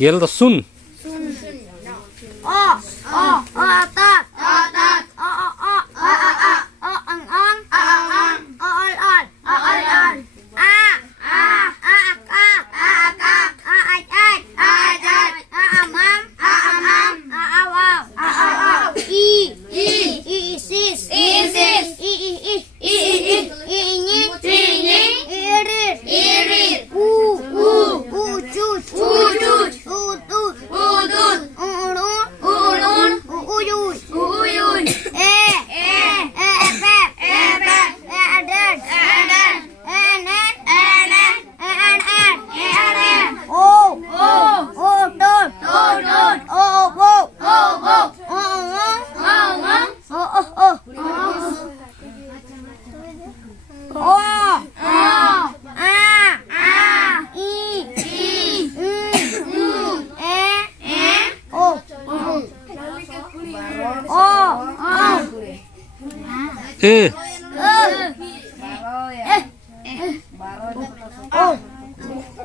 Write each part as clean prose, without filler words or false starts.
Gel da sun.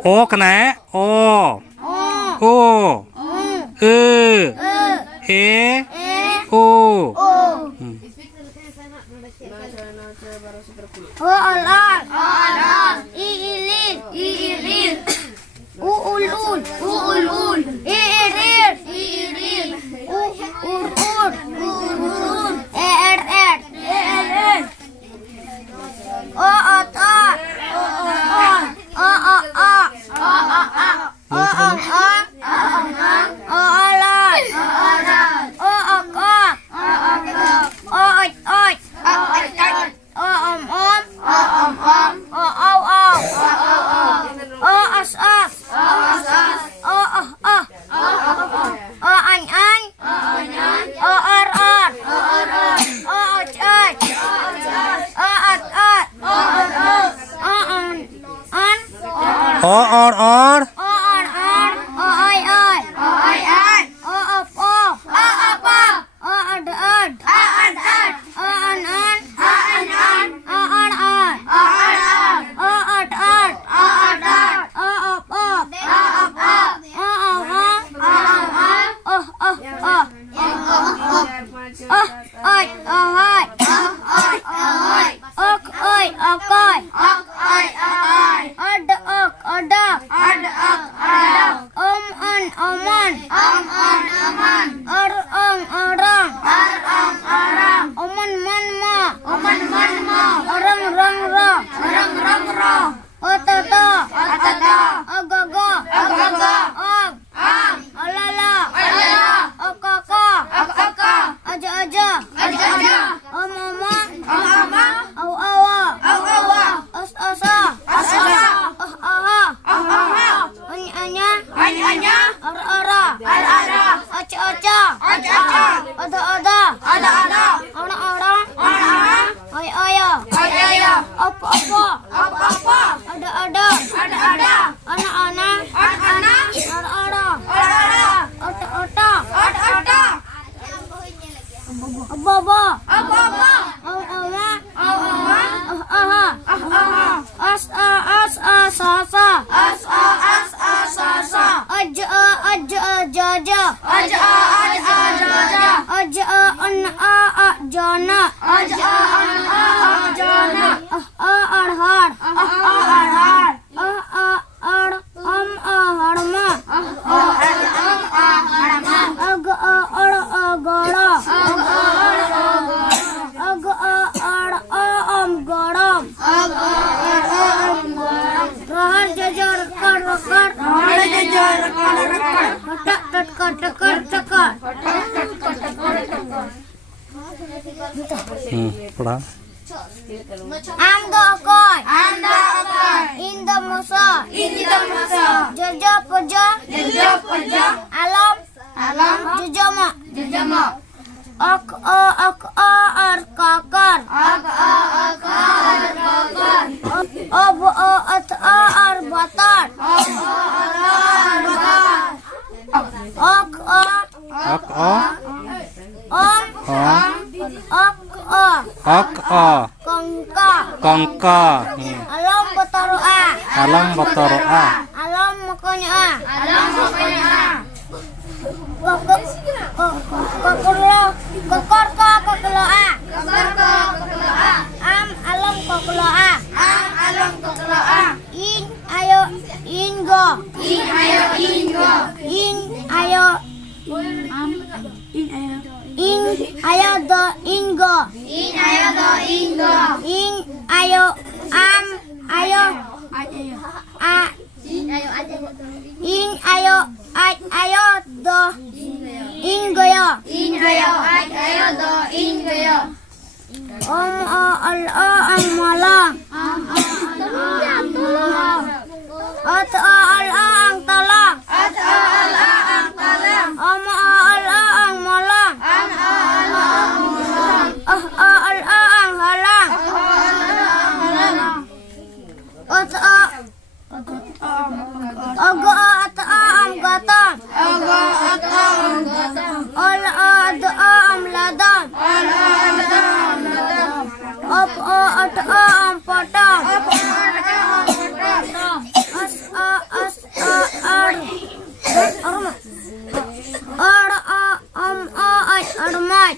O kena O O Harma Hahar jajor rakar rakar. Hahar jajor rakar rakar. Hatak tatkar takar takar. पढ़ा Amdo akoy. Amdo akoy. Inda musa. Inda musa. Jaja puja. Jaja puja. Alam. Alam. Jujama. Jujama. Ak ar kakar. Ak ar kakar. Ab at ar batar. Ab ar batar. Ak kongka. kongka Alam bataroa. alam bataroa Alam makonya. Alam makonya. Kokor kokeloa. Am alam kokeloa. Am alam kokeloa. In ayo ingo. In ayo ingo. In ayo do ingo. In ayo do ingo. In ayo am ayo a. In ayo ayo do ingoyo. In ayo ayo do ingoyo. Al ang malang. At al ang talang. At al ang talang. Al ang malang. Al ang halang. At aga at ang gatang. Aga at ang gatang. Al ad ang ladang. Al ad ang ladang. Ap at ang patang. Ap at ang patang. As ar ay armay.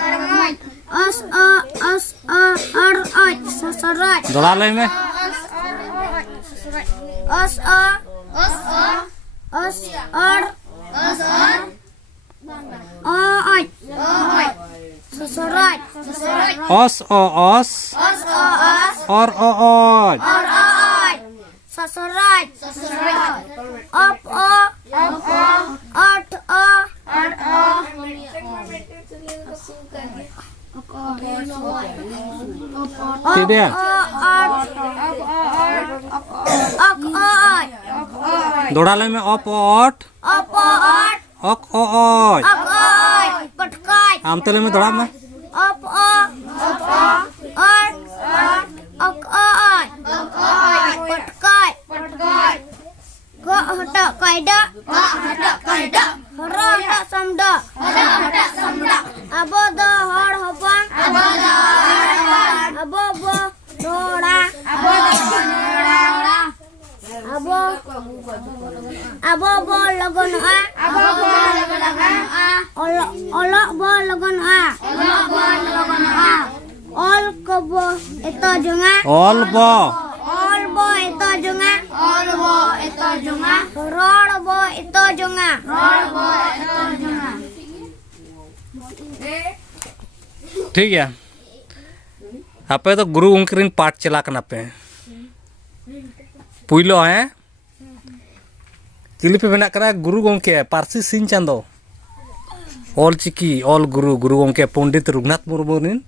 Armay. As ar ay sasaray. दोहरा ले में As ar ay sasaray. os o os or o oy Ar ay sasaray. Up at tidak दोहरा ले में op ot ok o oy am तले में दोहरा में Abo bo lagon a. Olok bo lagon a. Ol ko bo ito junga. all bo Ol bo ito junga. Rol bo ito junga. ठीक है आपे तो गुरु उनकरिन पाठ चला कना पे पुइलो है चिली पे बना करा गुरु गोंके पारसी सिंह चांदो ऑल चिकी ऑल गुरु गोंके पंडित रघुनाथ मुर्मू रिन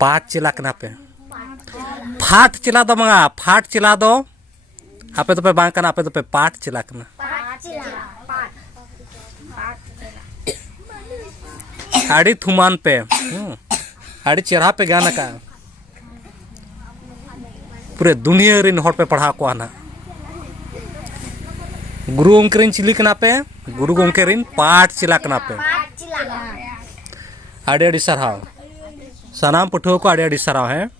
पाठ चला कना पे फाट चला दो मंगा फाट चला दो आपे तो पे बांग कना आपे तो पे पाठ चला कना आड़ी थुमान पे आड़ी चेहरा पे गाना का पूरे दुनिया रिन हर पे पढ़ा को आना गुरु उनकरिन चिली कना पे गुरु उनकरिन पाठ चिला कना पे आड़ी आड़ी सरहाव सनाम पठुआ को आड़ी आड़ी सरहाव है।